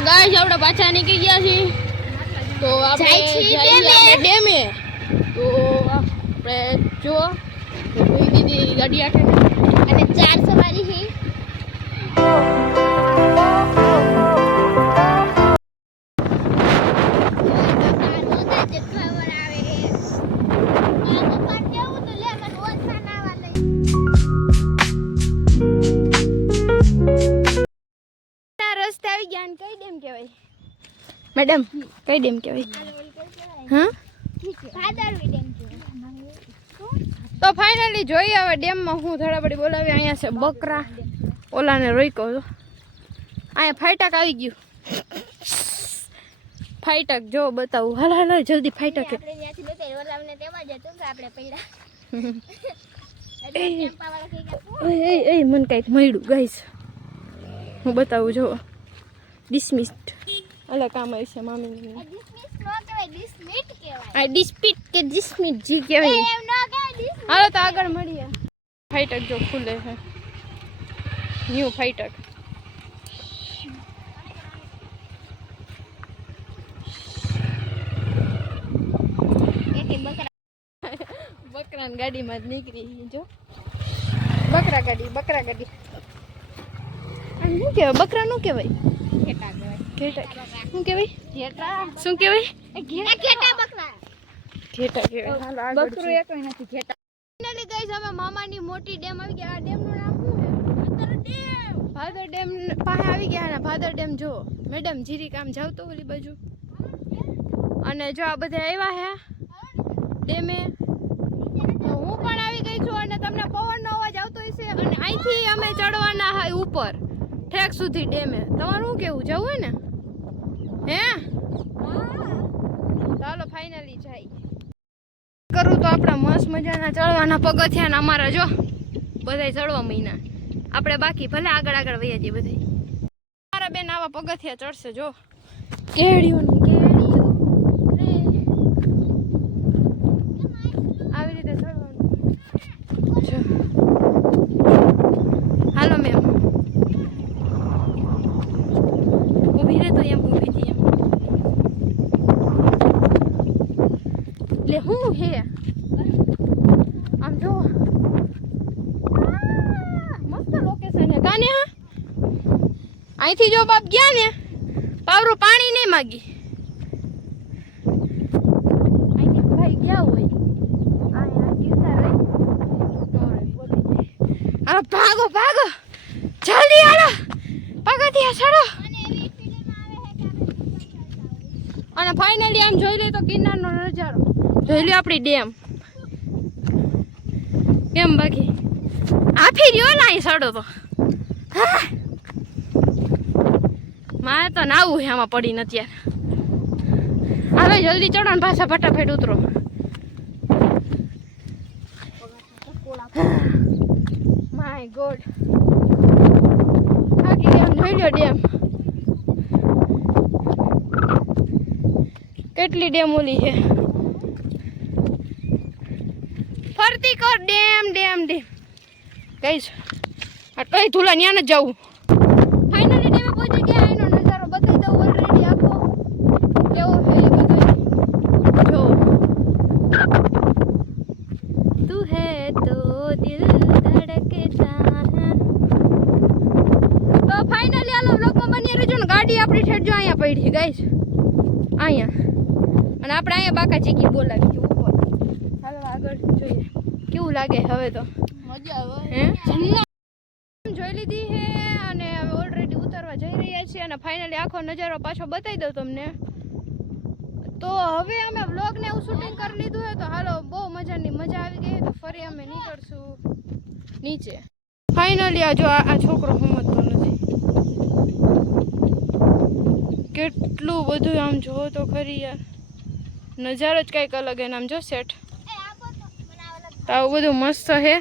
Guys આપણે પાછા નીકળી ગયા છીએ. તો આપણે જઈએ ડેમે. તો આપણે જો દીદી ગાડી આઠે અને ચાર સવારી છે. રસ્તે આવી ગયા ને કઈ ડેમ કહેવાય? મેડમ કઈ ડેમ કહેવાય? હા? તો ફાઇનલી જોઈએ હવે ડેમમાં હું ધડાબડી બોલાવી. અહીંયા છે બકરા. ઓલાને રોક્યો તો અહીંયા ફાઈટક આવી ગયું. ફાઈટક જો બતાવું. હાલ હાલ જલ્દી ફાઈટક એ મને કંઈક મળ્યું ગાઈસ. હું બતાવું જો ડિસમિસ્ડ અલગ કામ આવી છે મામી આ ડિસ્પિટ કે ડિસમિટ જી કહેવાય. હાલો તો આગળ મળીએ. ફાઈટર જો ખુલે છે. ન્યૂ ફાઈટર બકરાની ગાડીમાં જ નીકળી જો. બકરા ગાડી બકરા ગાડી. આમ શું કહેવાય? બકરા નું કહેવાય? ઘેટા શું કહેવાય? શું કહેવાય? ઘેટા કહેવાય. હાલો આગળ જોઈએ. ફાઇનલી ગાઈસ અમે મામાની મોટી ડેમ આવી ગયા આ ડેમનું નામ શું છે? ભાદર ડેમ. પાસે આવી ગયા ભાદર ડેમ જો. મેડમ જીરી કામ જાવતો ઓલી બાજુ. અને જો આ બધા આવ્યા હે ડેમે. તો હું પણ આવી ગઈ છું અને તમને પવનનો અવાજ આવતો હશે. અને અહીંથી અમે ચડવાના હા ઉપર ઠેક સુધી ડેમે. તમારું શું કેવું જવું ને? હે? ચાલો ફાઇનલી જાય. કરું તો આપણા મસ્ત મજાના ચડવાના પગથિયા ને અમારા જો. બધાય ચડવા મહિના આપણે બાકી ભલે આગળ આગળ વહી જઈએ બધાય. મારા બેન આવા પગથિયા ચડશે જો. કેળીઓ ને કેળીઓ રે. આવી રીતે ચડવાનું જો. હાલો મેમ ઊભી રહે તો એમ ઊભી હતી એમ લે હું હે? આમ જો. મસ્ત લોકેશન હે કાને હા? અહીંથી જો બાપ ગયા ને, પાવરું પાણી નહીં માગી અહીંથી ભાઈ ગયા હોય અહીંયા જીવતા રહી નો રહી, બોલી. હાલો ભાગો ભાગો જલ્દી હાલો પગથિયા ચડો અને ફાઇનલી આમ જોઈ લઈએ તો ગિરનારનો નજારો. જોઈ લો આપણી ડેમ. કેમ બાકી? આફી રહ્યો ને અહીં સડો તો. મારે તો નાવું છે આમાં પડી અત્યારે. હાલો, જલ્દી ચડો ને પાછા ફટાફટ ઉતરો. માય ગોડ જોઈ લો ડેમ. કેટલી ડેમ ઓલી છે? ફરતી કર, ડેમ ડેમ ડેમ. કઈશ આ કઈ ધૂલા, ન્યા ન જવું. ફાઇનલી ડેમે પહોંચી ગયા, એનો નજારો બતાવી દઉં ઓલરેડી આખો. કેવો છે જો. તું હે તો દિલ ધડકતા તો ફાઇનલી હાલો બ્લોગમાં બની રહેજો ને ગાડી આપણી ઠેઠ જો અહીંયા પડી ગાઈશ અહીંયા. અને આપણે અહીંયા બાકા ચીકી બોલાવી છે ઉપર હાલો આગળ જોઈએ. કેવું લાગે હવે તો? મજા આવે. જોઈ લીધી હે અને હવે ઓલરેડી ઉતરવા જઈ રહ્યા છીએ અને ફાઇનલી આખો નજારો પાછો બતાવી દઉં તમને. તો હવે અમે વ્લોગને એવું શૂટિંગ કરી લીધું હોય તો હાલો બહુ મજાની મજા આવી ગઈ તો ફરી અમે નીકળશું નીચે. ફાઇનલી આ જો આ આ છોકરો સમજતો નથી. કેટલું બધું આમ જોવો તો ખરી યાર. નજારો જ કંઈક અલગ એને આમ જો સેઠ તો? આવું બધું મસ્ત છે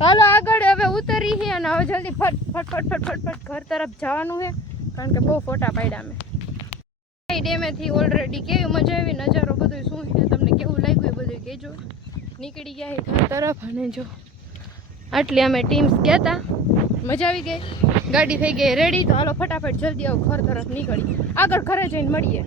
ચાલો આગળ હવે ઉતરી છે અને હવે જલ્દી ફટ ફટ ફટ ફટ ફટ ફટ ઘર તરફ જવાનું છે કારણ કે બહુ ફોટા પાડ્યા અમે ડેમેથી ઓલરેડી કેવી મજા આવી નજારો બધું શું છે તમને કેવું લાગ્યું એ બધું કહેજો નીકળી ગયા છે ઘર તરફ અને જો આટલી અમે ટીમ્સ ગયા હતા મજા આવી ગઈ. ગાડી થઈ ગઈ રેડી તો હાલો ફટાફટ જલ્દી આવો ઘર તરફ નીકળી આગળ ઘરે જઈને મળીએ.